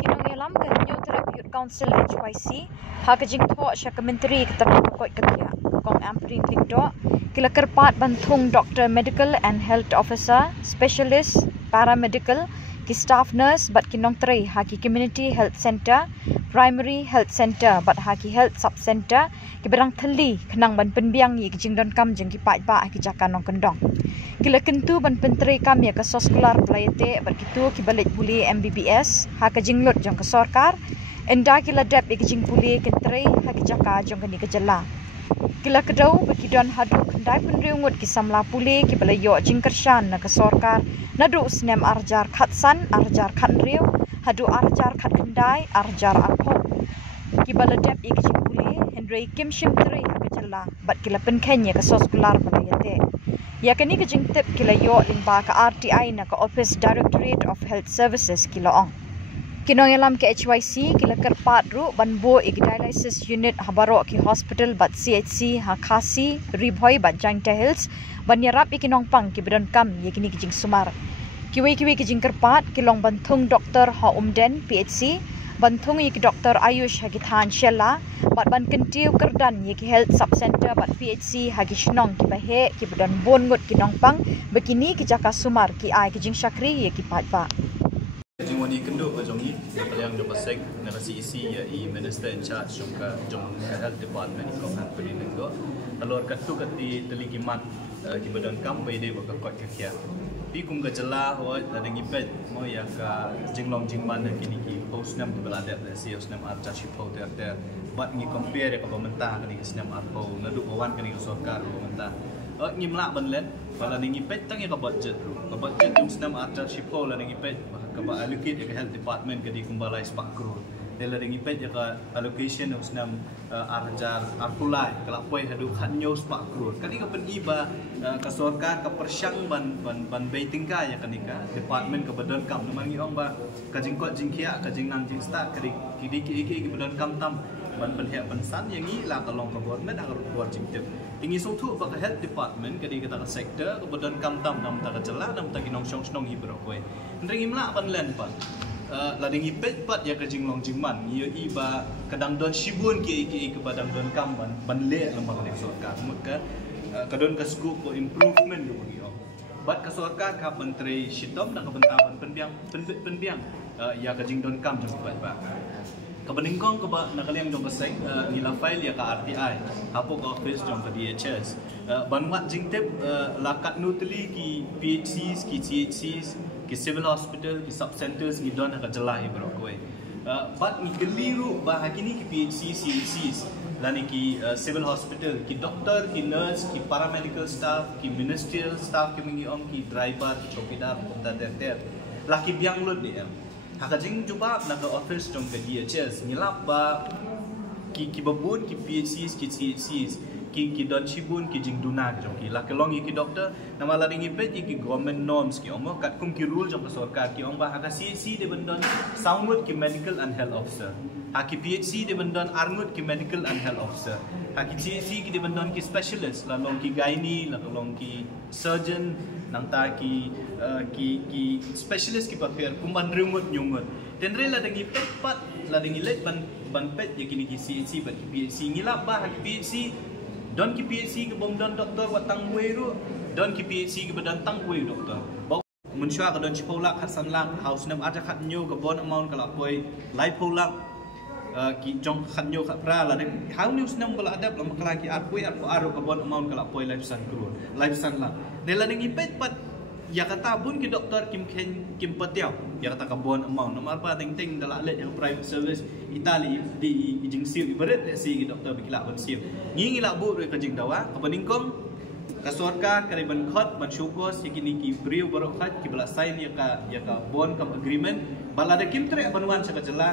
Kinong yalam kanyo Youth Council HYC hakajing tho sya kementeri keterkoi kekia kong amprin likdo kila kerpat bantung Dr. Medical and Health Officer Specialist Paramedical ki staff nurse bat kinong tray haki Community Health Center Primary Health Center bat haki Health Sub Center ki berang theli kenang ban penbiang yi kijing don kam jeng ki pai ba ki jakan nong kendong kila kentu ban penteri kami ke soskolar playete bat kitu ki balik buli MBBS hakajing lot jong ke sarkar enda kila dep ikijing puli kenteri haki jaka jong kani kejela kila kedau bekidon hadu kendai penriungut ki samla puli ki balayo jingkershan na ke sarkar nadu snem arjar khatsan arjar khanriu hadu arjar khat kendai arjar arpo ki baladep ikijing puli Henry Kim Shimtri haki jela bat kila penkenye ke soskolar playete ya kani kijing tip kila yo lingba ka RTI na ka Office Directorate of Health Services kila ong kinong yalam ke HYC kila kerpat ru banbo ig dialysis unit habaro ki hospital bat CHC ha khasi ribhoi bat Jainta Hills banyarap ikinong pang ki bidon kam ye kini kijing sumar kiwi kijing kerpat kilong bantung doktor ha umden PHC bantung ik Dr. Ayush hagi than shella bat ban kentiu kerdan ye ki health sub center bat PHC hagi shnong ki bahe ki bidon bon ngut kinong pang begini ki jaka sumar ki ai kijing syakri ye ki pat ba Jumani kenduk bajongi yang jom pasek dengan CEC ya minister in charge jom health department ko kan pedi nego alor katu kati teligi mat ki badan kam pede ba ka kya pi kum ga jala ho da ngi pet mo ya ka jinglong jingman kini ki post nam belada da CEOs nam archa chipo der bat ngi compare ka pemerintah kani snam arpo nadu bawan kani sarkar pemerintah ngimla banlen pala ngi pet tangi ka budget jong snam archa chipo la ngi pet kaba allocate ke health department ke di kumbalai sepak crore dela ringi pet ka allocation of snam arjar arpulai kalapoi hadu khanyo sepak crore kani ka peniba ka sarkar ka persyang ban baitingka ya kanika department ke badan kam namangi ong ba ka jingkot jingkia ka jingnang jing start ki ki badan kam tam ban penhek pensan yang ni la kalong ka government agar buat jingtip tinggi sutu ba ka health department ke di kita ka sector ke badan kam tam nam ta ka jela nam ta kinong snong ibro koi ringi mla banlen pa la ringi pet pat ya ka jinglong jingman ye iba kadang don shibun ki ke badang don kam ban le lemah ka sarkar maka kadon ka scope for improvement do ngi bat ka sarkar ka menteri shitom dan ka bentaban penbiang ya ka jing don kam jong ba kabaningkong ka ba nakaliang jong kasay nila file ya ka RTI hapo ka office jong ka DHS banwat jingtep lakat nutli ki PHCs ki CHCs ki civil hospital ki sub centers ni don ka jelah ibro kowe bat ni keliru ba hakini ki PHC CHCs lani ki civil hospital ki doktor ki nurse ki paramedical staff ki ministerial staff ki mengi om ki driver ki chokidar pemda der laki biang lut ni hakajing juba na ka office jong ka DHS ngilap ba ki babun ki PHCs ki CHCs ki don shibun ki jing duna jong ki lakelong ki doktor nama la ringi pet ki government norms ki omo kat kum ki rule jong ka sarkar ki ong ba haka CHC de bandon soundwood ki medical and health officer haki PHC de bandon arngut ki medical and health officer haki CHC ki de bandon ki specialist la long ki gynae la long ki surgeon nang ta ki specialist ki papier kumban ringut nyungut tenre la dengi pet pat la dengi let ban pet ya kini ki CHC ba ki PHC ngilap ba haki PHC don ki PHC ke bom don doktor watang weru don ki PHC ke badan tang weru doktor bau munsyua ka don chipolak khasan lang house nam aja khat nyu ka bon amount kala poi lai polak ki jong khat nyu khat pra la den how news nam bala adap lam kala ki arpoi arpo aro ka bon amount kala poi life san krore life san la de la ngi pet pat ya kata bun ki doktor kim patiaw ya kata ka bon amount nomor pa ting dala let yang private service Itali di jing siu ibarat si ki doktor bikila ban siu ngi la bu re ka jing dawa ka paningkom ka sarkar ka ban khot ban syukos yakini ki briu barok khat ki bala sign ya ka bon kam agreement bala de kim tre banwan sa ka jela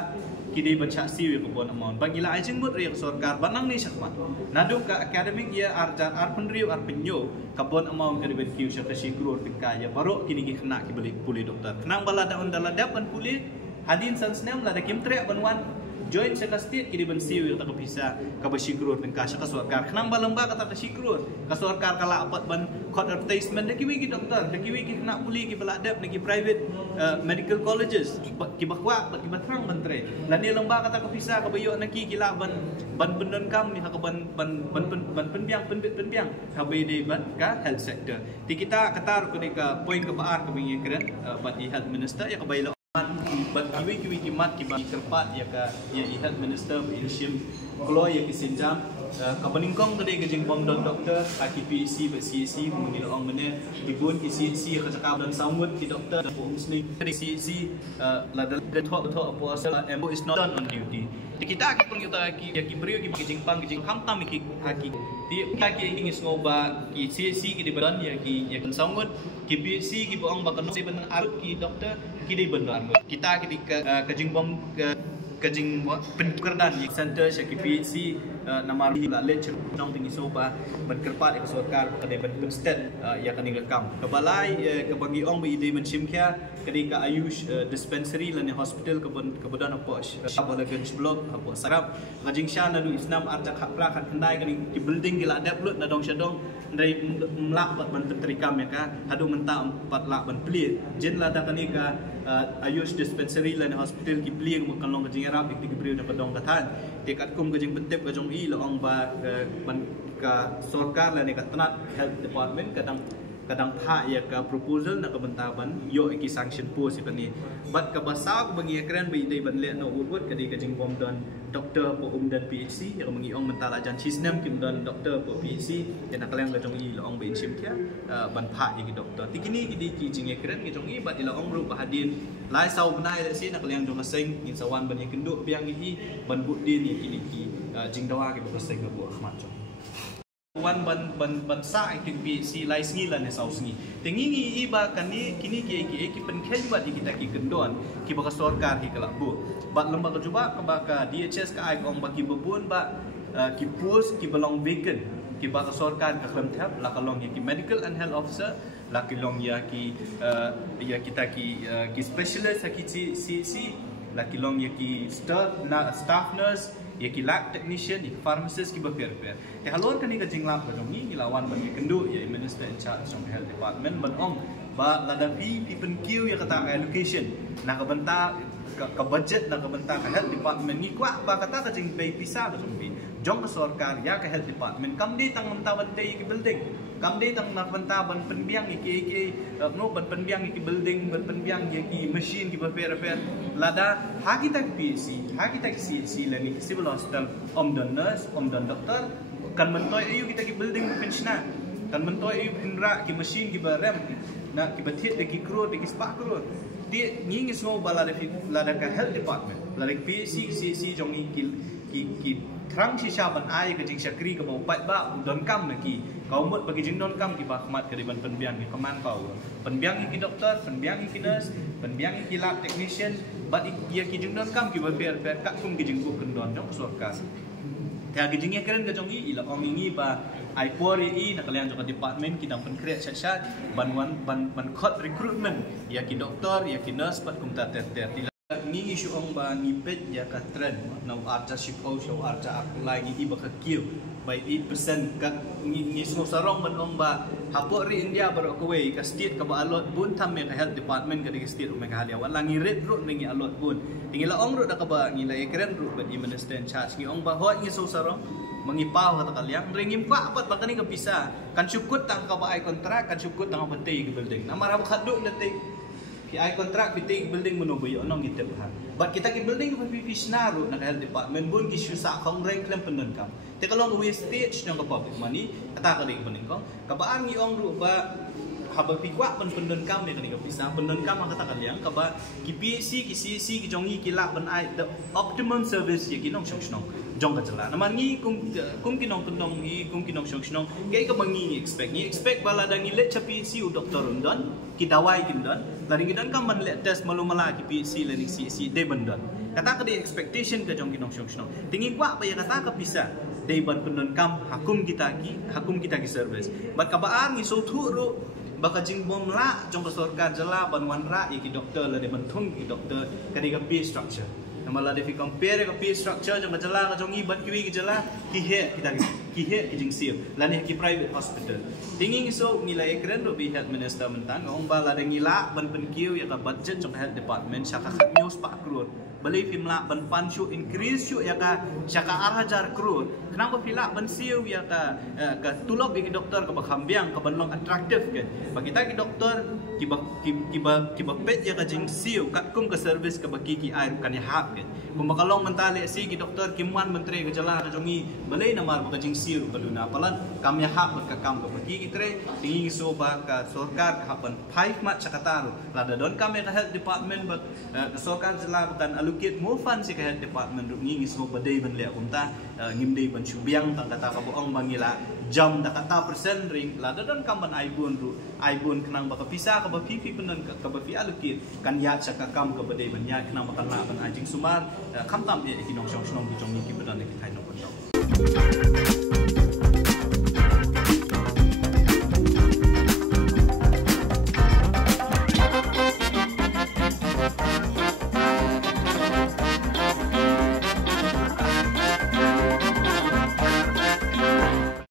ki di ban cha siu ka bon amount bangila ai jing but re ka sarkar banang ni sakma nadu ka academic ya arjar penriu penyo kabon amount ka ban kiu sa ka sikror tingkaya barok kini ki kena ki balik puli doktor kenang bala da ondala dapan puli hadin sansnem la de kim tre banwan join sa state kini ban siu ta ka bisa ka basikror tingka sa ka sarkar kenang balamba ka ta ka sikror ka sarkar kala apat ban kot advertisement dah kiwi ki doktor dah kiwi ki nak puli ki beladap ki private medical colleges ki bakwa ki batrang menteri lan ni lembah kata ke pisah ke bayuk nak ki la ban bendon kam ni ha ban penbiang habai di ban ka health sector ti kita katar ko ka point ke baar ke bingi keren bat health minister ya ke baylo bat kiwi kimat ki kerpat ya ka ya health minister inshim klo ya ki sinjam kabaningkong tadi ke jing bom doktor KPC CC mengenai orang mana dibun CC ke cakap dan sambut di doktor dan muslim di CC la the talk apa asal MO is not done on duty di kita ki pengyuta ki ya ki beriu ki jing pang ki jing hamtam ki haki di ki ingin ngoba ki CC ki di badan ya ki sambut KPC ki boong bakan si benang arut ki doktor ki di badan kita ki ke jing bom kajing penkerdan di center PHC nama la lecture nong tinggi soba berkerpat ke sorkar kedai berstet ya kan ingkam ke balai ke bagi ong be ide mencim kya kedai ke ayush dispensary lan hospital ke badan posh abala ke blok apa sarap kajing syana du islam arca khapra khat khandai kan di building gila adap lut na dong syadong dari melak bat ban terikam ya ka hadu menta 4 lak ban pli jen la da kan ka ayush dispensary lan hospital ki pli bukan long kajing arab ik digbriu dapat dong katan dekat kum kajing pentep kajong i laong ba ban ka sorkar lan ka tanat health department kadang pha ya ka proposal na kabentaban yo iki sanction post ni bat ka basa ko bagi ekran bi dei ban le no urut ka di kajing bom dan doktor po dan PhD yang mengi ong mentala jan chisnem kim dan doktor po PhD yang nakaleng kajong i laong be insim kya ban pha iki doktor tikini ki di ki jing ekran ki jong i bat laong ru bahadin lai sau benai le si nakaleng jong aseng in sawan ban kenduk biang i ban budin ni kini ki jing dawa ki baseng ka bu ahmad jong wan ban sa ikin PhD lai sngi lan sau sngi tengi ngi iba kani kini ki penkhej bat kita ki kendon ki baka sorkar ki kala bu bat lembaga juba ka baka DHS ka ai ong baki bebun ba ki post ki belong vacant ki baka sorkar ka klam thap la kalong ki medical and health officer la kilong ya ki ya kita ki specialist ki CC la kilong ya ki staff nurse ya ki lab technician ya pharmacist ki berper te halon kan ni ka jinglap ka jongi ilawan ban kendu ya minister in charge of health department ban ong ba ladapi pen kiu ya kata allocation na ka benta ka budget na ka benta ka health department ni kwa ba kata ka jing pay pisa ka jongi jong ka sarkar ya ka health department kam di tang menta ban te ki building kam di tang na benta ban penbiang ki no ban penbiang ki building ban penbiang ki machine ki berper lada ha kita PhD ha kita CC lani civil hospital om dan nurse om dan doktor kan mentoy ayu kita ki building pensiona kan mentoy ayu pinra ki machine ki barem na ki bathit de ki kro de ki spa kro ti ngi semua bala de lada ka health department lada PhD CC jong ki thrang shisha ban ai ka jing syakri ka mau pat ba don kam na ki kau mut bagi jing don kam ki bahmat ka diban penbiang ki keman kau penbiang ki doktor penbiang ki nurse penbiang ki lab technician bat ya ki jing don kam ki ber kat kum ki jing bu kendon jong sorkas ta ki jing keren ka jong i ila ong ingi ba ai por i na kalian jong department ki dang pen create chat ban khot recruitment ya ki doktor ya ki nurse pat kum ta ter ni isu ong ba ni pet ya ka trend na arca shipau show arca aku lagi iba ka kiu by 8% ka ni semua sarong ban ong ba hapo ri India bar ko we ka state ka ba alot bun tham me ka health department ka di state me ka halia wala ngi red ro ngi alot bun tingila ong ro da ka ba ngi la ekren ro ba di minister in charge ngi ong ba ho ngi so sarong mengipaw kata kalian ringim pa apat ba kani ka pisa kan syukut tang ka ba ai kontrak kan syukut tang ba te building na marab khaduk na te ki ai kontrak piting building menubuy onong gitu ha but kita ki building ko pisnaro na health department bun ki syusa kong rank klem penon kam te kalong we stage ng public money kata ka ring pening kong kabaan ngi ong ru ba habang pikwa penon kam ni kani ka pisa penon kam kata kalian ka ba ki PC ki CC ki jongi ki lab ban ai the optimum service ye ki nong shong jong ka jala naman ngi kum ki nong tundong ngi kum ki nong shong kay ka mangi expect bala dang ile chapi si doktor undon ki dawai kindon lari gidan kam man le test malumala ki PC learning CC de bandon kata ka di expectation ka jong ki nong shong tingi kwa ba ya kata ka pisa de ban penon kam hakum kita ki service bat ka baan ngi so thu ro baka jing bom la jong ka sorkar jala ban wan ra ki doktor la de ban thung ki doktor ka di ka pay structure namala de fi compare ka pay structure jong ka jala ka jong i bat ki jala ki he kita kihe kijing siu lani ki private hospital tinging so nilai keren do bi health minister mentang ong bala de ngila ban penkiu ya ka budget jong health department syaka news pak krur beli pimla ban pan shu increase shu ya ka syaka arhajar krur kenapa pila ban siu ya ka tulok bi doktor ka bakhambiang ka banlong attractive ke bagi ta ki doktor kiba pet ya ka jing siu kat kum ka service ka baki ki air kan ya hap ke kum bakalong mentale si ki doktor kimwan menteri ka jala ka jongi beli namar ka jing siu baluna palan kam ya hap ka kam ka baki ki tre tingi so ba ka sarkar ka hapan 5 mat sakataru lada don kam ya ka health department ba ka sarkar jala bukan allocate more funds si ka health department ru ngi so ba dei ban le kumta ngimdei ban subiang tang kata ka boong bangila jam da kata persen ring lada don kam ban aibun ru aibun kenang ba ka pisah ka ba pipi penan ka ba fi allocate kan ya saka kam ka ba dei ban ya kenang ba kan la ban ajing sumar kam tam ye ki nong shong ki jong ni ki badan ki thai nong